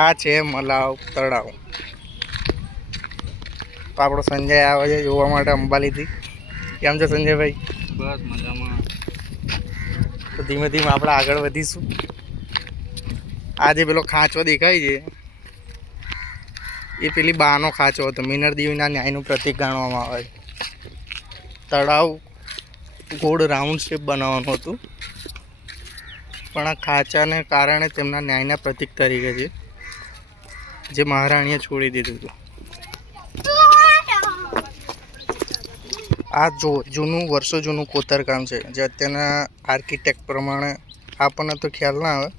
આ છે મલાવ તળાવ. તો આપણો સંજય આવે છે જોવા માટે અંબાલીથી. કેમ છે સંજયભાઈ? બસ મજામાં. તો ધીમે ધીમે આપણે આગળ વધીશું. આ જે પેલો ખાંચો દેખાય છે એ પેલી બાનો ખાંચો હતો. મિનર દેવીના ન્યાયનું પ્રતીક ગણવામાં આવે છે. તળાવ ગોળ રાઉન્ડ શેપ બનાવવાનું હતું, પણ આ ખાંચાને કારણે તેમના ન્યાયના પ્રતીક તરીકે છે, જે મહારાણીએ છોડી દીધું હતું. આ જૂનું વર્ષો જૂનું કોતરકામ છે, જે અત્યારના આર્કિટેક્ટ પ્રમાણે આપણને તો ખ્યાલ ના આવે.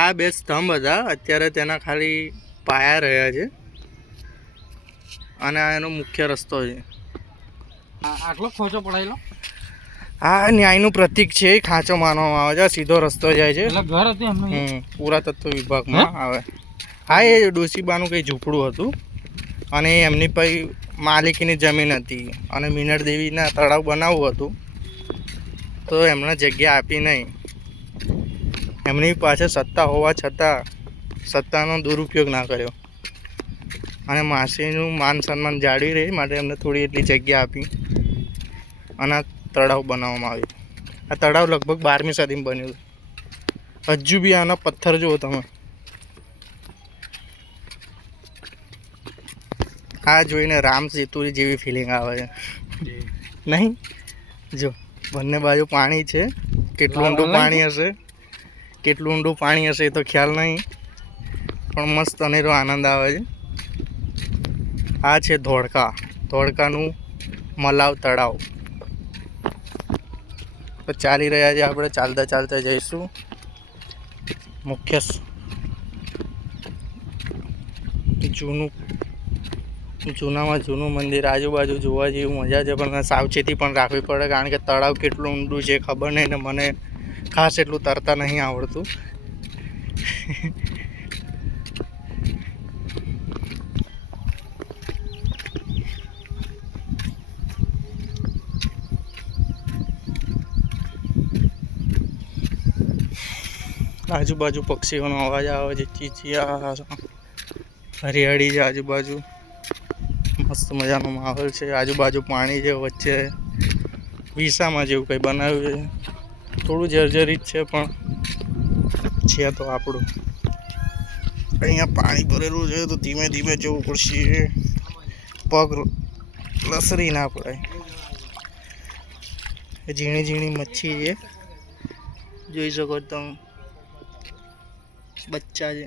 આ બે સ્તંભ હતા, અત્યારે તેના ખાલી પાયા રહ્યા છે અને આ એનો મુખ્ય રસ્તો છે. આટલો ખોચો પડાયેલો આ ન્યાયનું પ્રતીક છે, ખાંચો માનવામાં આવે છે. સીધો રસ્તો જાય છે. ઘર હતું એમનું, પુરાતત્વ વિભાગમાં આવે. હા, એ ડોશીબાનું કંઈ ઝૂંપડું હતું અને એમની પછી માલિકીની જમીન હતી અને મિનર દેવીના તળાવ બનાવવું હતું, તો એમણે જગ્યા આપી નહીં. એમની પાસે સત્તા હોવા છતાં સત્તાનો દુરુપયોગ ના કર્યો અને માસીનું માન સન્માન જાળવી રહે માટે એમને થોડી એટલી જગ્યા આપી અને આ તળાવ બનાવવામાં આવ્યું. આ તળાવ લગભગ 12મી સદીમાં બન્યું હતું. હજુ બી આના પથ્થર જુઓ તમે. આ જોઈને રામ સેતુ જેવી ફિલિંગ આવે છે નહીં? જો બંને બાજુ પાણી છે. કેટલું ઊંડું પાણી હશે, કેટલું ઊંડું પાણી હશે એ તો ખ્યાલ નહીં, પણ મસ્ત અનેરો આનંદ આવે છે. આ છે ધોળકાનું મલાવ તળાવ. તો ચાલી રહ્યા છે આપણે, ચાલતા ચાલતા જઈશું. મુખ્ય જૂનામાં જૂનું મંદિર, આજુબાજુ જોવા જેવી મજા છે, પણ સાવચેતી પણ રાખવી પડે, કારણ કે તળાવ કેટલું ઊંડું છે ખબર નહીં ને મને ખાસ એટલું તરતા નહીં આવડતું. આજુબાજુ પક્ષીઓનો અવાજ આવે છે, ચીચિયા. હરિયાળી છે આજુબાજુ, મસ્ત મજાનો માહોલ છે. આજુબાજુ પાણી છે, વચ્ચે વિસામાં જેવું કંઈ બનાવ્યું છે. થોડું જર્જરિત છે પણ છે તો આપણું. અહીંયા પાણી ભરેલું છે તો ધીમે ધીમે જવું પડશે, પગ લસરી ના પડે. ઝીણી ઝીણી મચ્છી છે, જોઈ શકો તમે, બચ્ચા છે.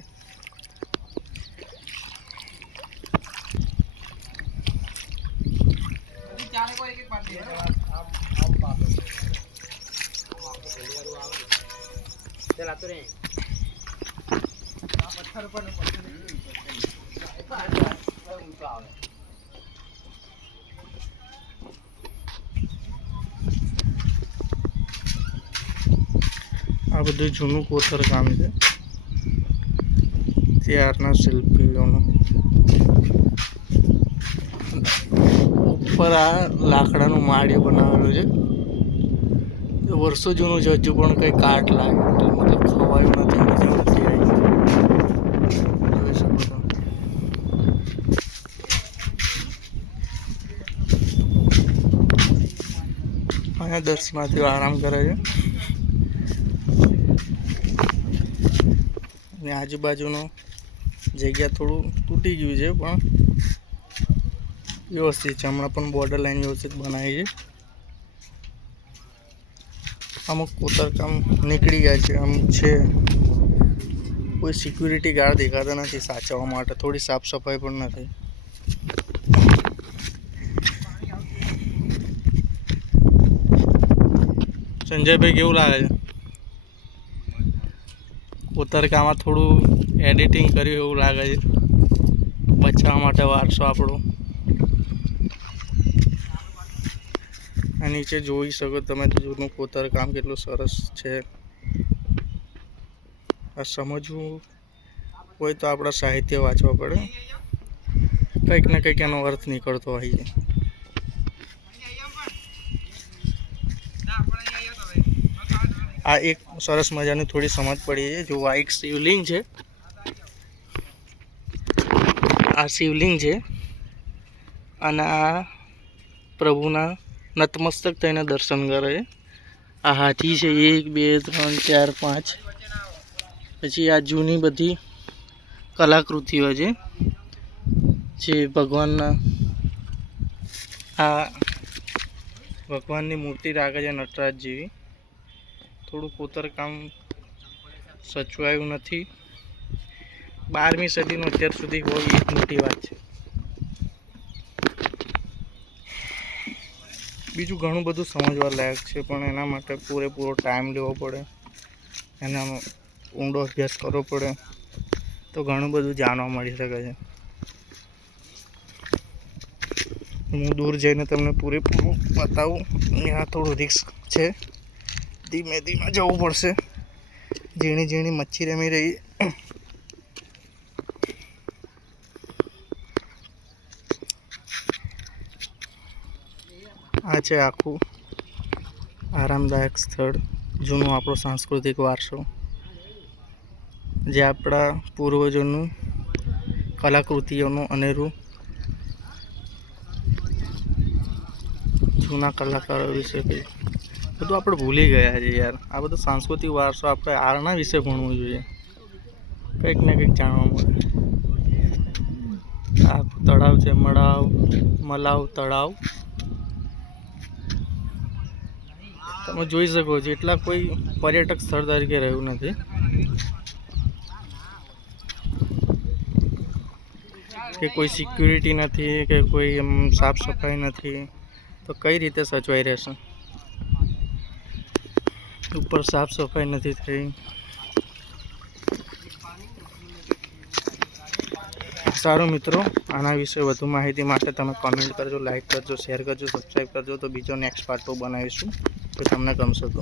આ બધું જૂનું કોતરકામ છે ત્યારના શિલ્પીઓનું. ઉપર આ લાકડાનું માળિયું બનાવેલું છે, વર્ષો જૂનું છે, હજુ પણ કંઈ કાટ લાગે મતલબ ખવાયું નથી. જોઈ શકો છો. અહીંયા દર્શનાર્થીઓ આરામ કરે છે અને આજુબાજુનું જગ્યા થોડું તૂટી ગયું છે પણ વ્યવસ્થિત છે. હમણાં પણ બોર્ડર લાઈન વ્યવસ્થિત બનાવી છે. અમુક કોતરકામ નીકળી ગયા છે, અમુક છે. કોઈ સિક્યુરિટી ગાર્ડ દેખાતા નથી સાચવવા માટે, થોડી સાફ સફાઈ પણ નથી. સંજયભાઈ કેવું લાગે છે? કોતરકામમાં થોડું એડિટિંગ કર્યું એવું લાગે છે, બચાવવા માટે વારસો આપણો. આ નીચે જોઈ શકો તમે જૂનું કોતરકામ કેટલું સરસ છે. આ સમજવું હોય તો આપણા સાહિત્ય વાંચવા પડે, કંઈક ને કંઈક એનો અર્થ નીકળતો હોય છે. આ એક સરસ મજાની થોડી સમજ પડી છે. જો આ એક શિવલિંગ છે, આ શિવલિંગ છે અને આ પ્રભુના નતમસ્તક થઈને દર્શન કરે છે. આ હાથી છે 1 2 3 4 5. પછી આ જૂની બધી કલાકૃતિઓ છે જે ભગવાનના આ ભગવાનની મૂર્તિ રાખે છે નટરાજ જેવી. થોડું કોતરકામ સચવાયું નથી. 12મી સદીનું અત્યાર સુધી હોય એક મોટી વાત છે. બીજું ઘણું બધું સમજવા લાયક છે, પણ એના માટે પૂરેપૂરો ટાઈમ લેવો પડે, એનામાં ઊંડો અભ્યાસ કરવો પડે તો ઘણું બધું જાણવા મળી શકે છે. હું દૂર જઈને તમને પૂરેપૂરું બતાવું. અહીંયા થોડું રિસ્ક છે, ધીમે ધીમે જવું પડશે. ઝીણી ઝીણી મચ્છી રમી રહી. આ છે આખું આરામદાયક સ્થળ, જૂનો આપણો સાંસ્કૃતિક વારસો, જે આપણા પૂર્વજોનું કલાકૃતિઓનું અનેરું જૂના કલાકારો વિશે બધું આપણે ભૂલી ગયા છે યાર. આ બધું સાંસ્કૃતિક વારસો આપણે આના વિશે ભણવું જોઈએ, કંઈક ને કંઈક જાણવા મળે. આ તળાવ છે, મલાવ તળાવ. તમે જોઈ શકો છો, એટલા કોઈ પર્યટક સ્થળ તરીકે રહ્યું નથી. કે કોઈ સિક્યુરિટી નથી, કે કોઈ એમ સાફ સફાઈ નથી, તો કઈ રીતે સચવાઈ રહેશે? ઉપર સાફ સફાઈ નથી થઈ. સારું મિત્રો, આના વિશે વધુ માહિતી માટે તમે કોમેન્ટ કરજો, લાઈક કરજો, શેર કરજો, સબસ્ક્રાઈબ કરજો. તો બીજો નેક્સ્ટ પાર્ટ 2 બનાવીશું, તો તમને ગમશે તો.